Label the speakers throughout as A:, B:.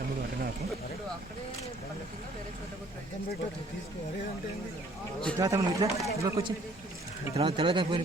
A: తమ్ముడు అంటే నాకు. ఇట్లా తమ్ముడు ఇట్లా. ఇట్లోకి వచ్చి తర్వాత తర్వాత పోయి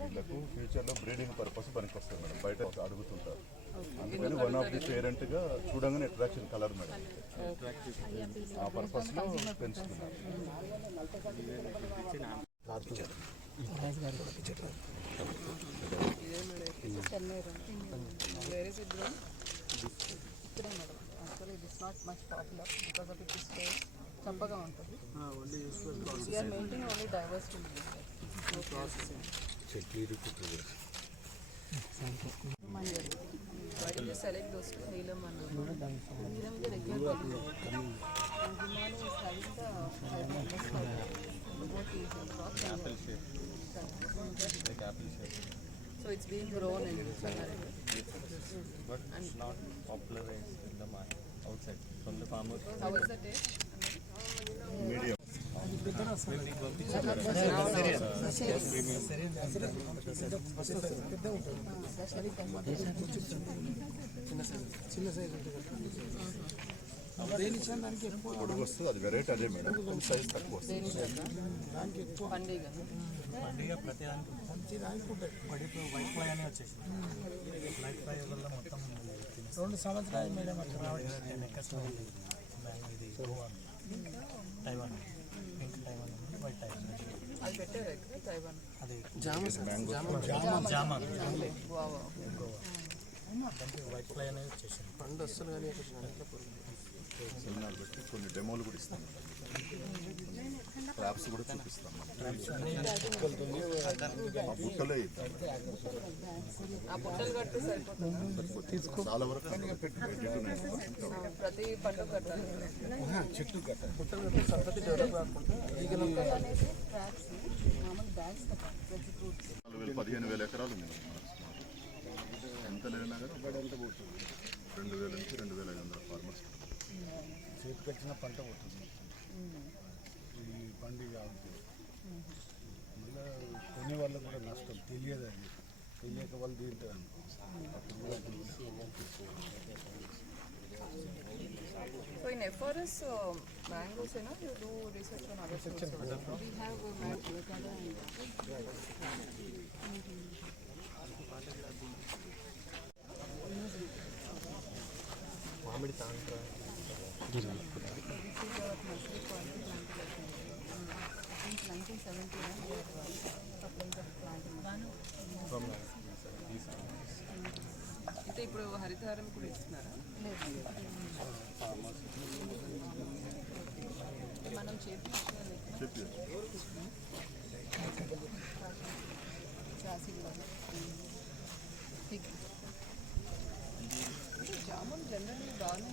B: వీళ్ళకు ఫ్యూచర్లో బ్రీడింగ్ పర్పస్ పనికి వస్తుంది మేడం. బయట అడుగుతుంటారు. అందుకని వన్ ఆఫ్ ది పేరెంట్గా చూడంగానే అట్రాక్షన్ కలర్ మేడం. ఆ పర్పస్లో పెంచుతున్నారు.
C: ఇదే మేడం చెన్నైరు వేరే ఇస్ ఇట్ గ్రోన్ ఇక్కడే madam actually it is not much popular because of it is చప్పగా ఉంటుంది
D: we are maintain only diversity Why
C: So it's being grown in
D: But it's not popularized in the market outside from the farmers.
C: How is the taste?
B: Medium. Medium పొడుగు వస్తుంది అది variety అదే madam size తక్కువ వస్తుంది
C: పండుగ
E: పండుగ ప్రతి దానికి మంచి దానికి ఉంటుంది వాడి ఇప్పుడు వైట్ ఫ్లై అనే వచ్చేసి వైట్ ఫ్లై వల్ల మొత్తం రెండు సంవత్సరాలు మేడం అట్లా రావడం ఇది గోవా. టైవాన్. పండు వస్తుంది కానీ
B: కొన్ని డెమోలు కూడా ఇస్తాను ట్రాప్స్ కూడా చూపిస్తాం ఆ బుట్టలే ఇద్దాం
C: ఆ పుట్టలు కట్టు సరిపోతుంది
B: చాలా వరకు
C: ప్రతి
B: నాలుగు వేలు పదిహేను వేల ఎకరాలు ఉంది ఎంత లేదన్నా కానీ రెండు వేల నుంచి రెండు వేల ఐదు వందల ఫార్మర్స్.
F: చేతికి వచ్చిన పంట పోతుంది. ఈ పండుగ ఆగుతుంది మళ్ళీ కొనే వాళ్ళకు కూడా నష్టం తెలియదు అది తెలియక వాళ్ళు తింటారు అనుకో అప్పుడు కూడా
C: So in FRS uh, mangoes, you know, you do research on other fruits. also. We have uh, mango.
D: మామిడి తాండ్ర
C: This is అంటే ఇప్పుడు హరితహారం కూడా ఇస్తున్నారా? మనం
B: చేసి
C: జామున్ జనరల్ బాగానే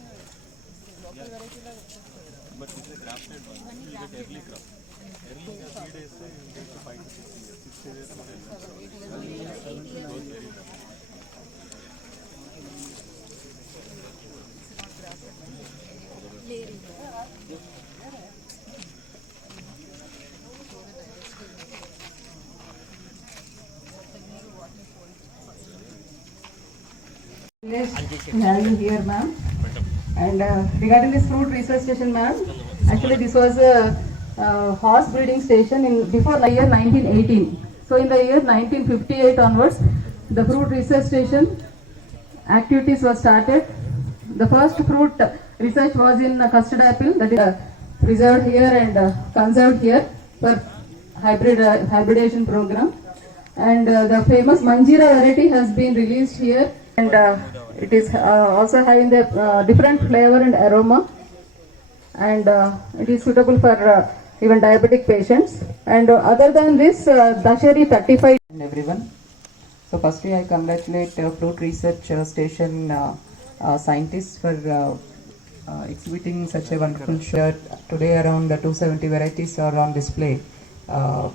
D: but is a grafted one. You get early crop. Early in three days, you get to five to six years. Six years, you get goes very well.
G: Yes, here, ma'am. And uh, regarding this fruit research station, ma'am, actually this was a uh, horse breeding station in before the year 1918. So in the year 1958 onwards, the fruit research station activities were started. The first fruit research was in custard apple, that is uh, preserved here and uh, conserved here for hybrid uh, hybridization program. And uh, the famous Manjira variety has been released here, and uh, it is uh, also having the uh, different flavor and aroma and uh, it is suitable for even diabetic patients. And other than this, Dasheri 35.
H: And everyone. So firstly, I congratulate uh, Fruit Research uh, Station uh, uh, scientists for uh, uh, exhibiting such a wonderful show. Today around the 270 varieties are on display uh,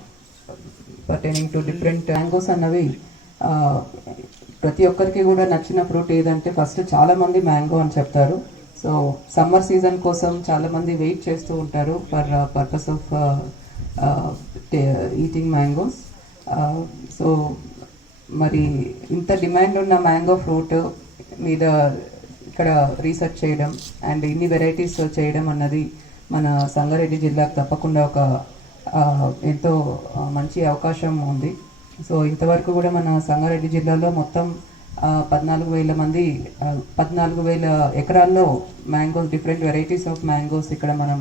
H: pertaining to different mangoes and away. Uh, ప్రతి ఒక్కరికి కూడా నచ్చిన fruit ఏదంటే first చాలా మంది mango అని చెప్తారు. So summer season కోసం చాలా మంది వెయిట్ చేస్తూ ఉంటారు for uh, purpose of uh, uh, eating mangoes. So మరి ఇంత డిమాండ్ ఉన్న మ్యాంగో ఫ్రూట్ మీద ఇక్కడ రీసెర్చ్ చేయడం అండ్ ఇన్ని వెరైటీస్ చేయడం అన్నది మన సంగారెడ్డి జిల్లాకు తప్పకుండా ఒక ఎంతో మంచి అవకాశం ఉంది. సో ఇంతవరకు కూడా మన సంగారెడ్డి జిల్లాలో మొత్తం పద్నాలుగు వేల మంది పద్నాలుగు వేల ఎకరాల్లో mangoes different varieties of mangoes ఇక్కడ మనం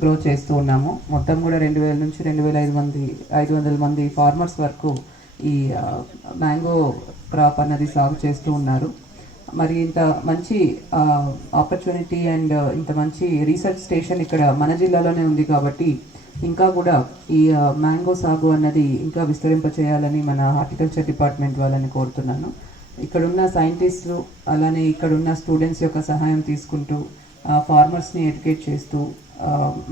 H: గ్రో చేస్తూ ఉన్నాము. మొత్తం కూడా రెండు వేల నుంచి రెండు వేల ఐదు మంది ఐదు వందల మంది ఫార్మర్స్ వరకు ఈ మ్యాంగో క్రాప్ అన్నది సాగు చేస్తూ ఉన్నారు. మరి ఇంత మంచి ఆపర్చునిటీ అండ్ ఇంత మంచి రీసెర్చ్ స్టేషన్ ఇక్కడ మన జిల్లాలోనే ఉంది కాబట్టి ఇంకా కూడా ఈ మ్యాంగో సాగు అన్నది ఇంకా విస్తరింప చేయాలని మన హార్టికల్చర్ డిపార్ట్మెంట్ వాళ్ళని కోరుతున్నాను. ఇక్కడున్న సైంటిస్టులు అలానే ఇక్కడున్న స్టూడెంట్స్ యొక్క సహాయం తీసుకుంటూ ఫార్మర్స్ని ఎడ్యుకేట్ చేస్తూ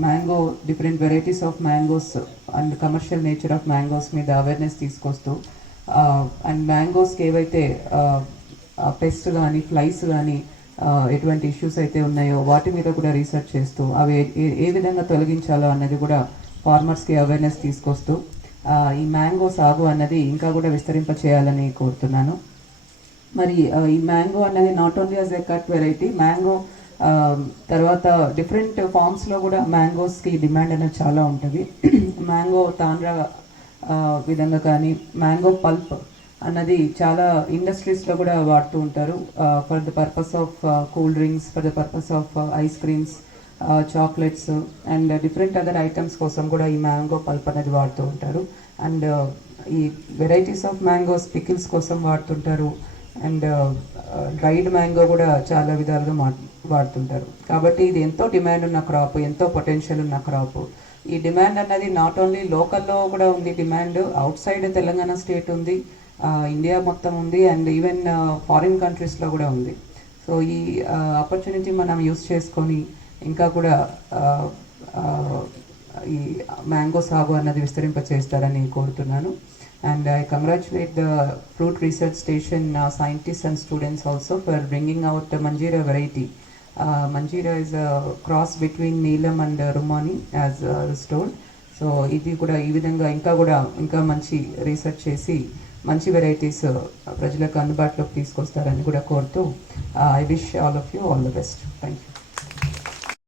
H: mango different varieties of mangoes and commercial nature of mangoes మీద అవేర్నెస్ తీసుకొస్తూ అండ్ మ్యాంగోస్కి ఏవైతే పెస్ట్ కానీ ఫ్లైస్ కానీ ఎటువంటి ఇష్యూస్ అయితే ఉన్నాయో వాటి మీద కూడా రీసెర్చ్ చేస్తూ అవి ఏ- ఏ విధంగా తొలగించాలో అన్నది కూడా ఫార్మర్స్కి అవేర్నెస్ తీసుకొస్తూ ఈ మ్యాంగో సాగు అన్నది ఇంకా కూడా విస్తరింప చేయాలని కోరుతున్నాను. మరి ఈ మ్యాంగో అనేది not only as a cut variety mango తర్వాత డిఫరెంట్ ఫామ్స్లో కూడా మ్యాంగోస్కి డిమాండ్ అనేది చాలా ఉంటుంది. మ్యాంగో తాండ్ర విధంగా కానీ మ్యాంగో పల్ప్ అన్నది చాలా ఇండస్ట్రీస్లో కూడా వాడుతూ ఉంటారు. For the purpose of cool drinks for the purpose of ice creams chocolates and different other items కోసం కూడా ఈ మ్యాంగో పల్ప్ అనేది వాడుతూ ఉంటారు. అండ్ ఈ వెరైటీస్ ఆఫ్ మ్యాంగోస్ పికిల్స్ కోసం వాడుతుంటారు. అండ్ డ్రైడ్ మ్యాంగో కూడా చాలా విధాలుగా మా వాడుతుంటారు. కాబట్టి ఇది ఎంతో డిమాండ్ ఉన్న క్రాప్ ఎంతో పొటెన్షియల్ ఉన్న క్రాప్ ఈ డిమాండ్ అన్నది నాట్ ఓన్లీ లోకల్లో కూడా ఉంది demand outside Telangana state ఉంది. ఇండియా మొత్తం ఉంది అండ్ ఈవెన్ ఫారిన్ కంట్రీస్లో కూడా ఉంది. సో ఈ ఆపర్చునిటీ మనం యూస్ చేసుకొని ఇంకా కూడా ఈ మ్యాంగో సాగు అన్నది విస్తరింప చేస్తారని కోరుతున్నాను. And I congratulate the fruit research station scientist and students also for bringing out Manjeera variety Manjeera is cross between Neelam and Rumani as stored so ఇది కూడా ఈ విధంగా ఇంకా కూడా ఇంకా మంచి రీసెర్చ్ చేసి మంచి వెరైటీస్ uh, ప్రజలకు అందుబాటులోకి తీసుకొస్తారని కూడా కోరుతూ I wish all of you all the best thank you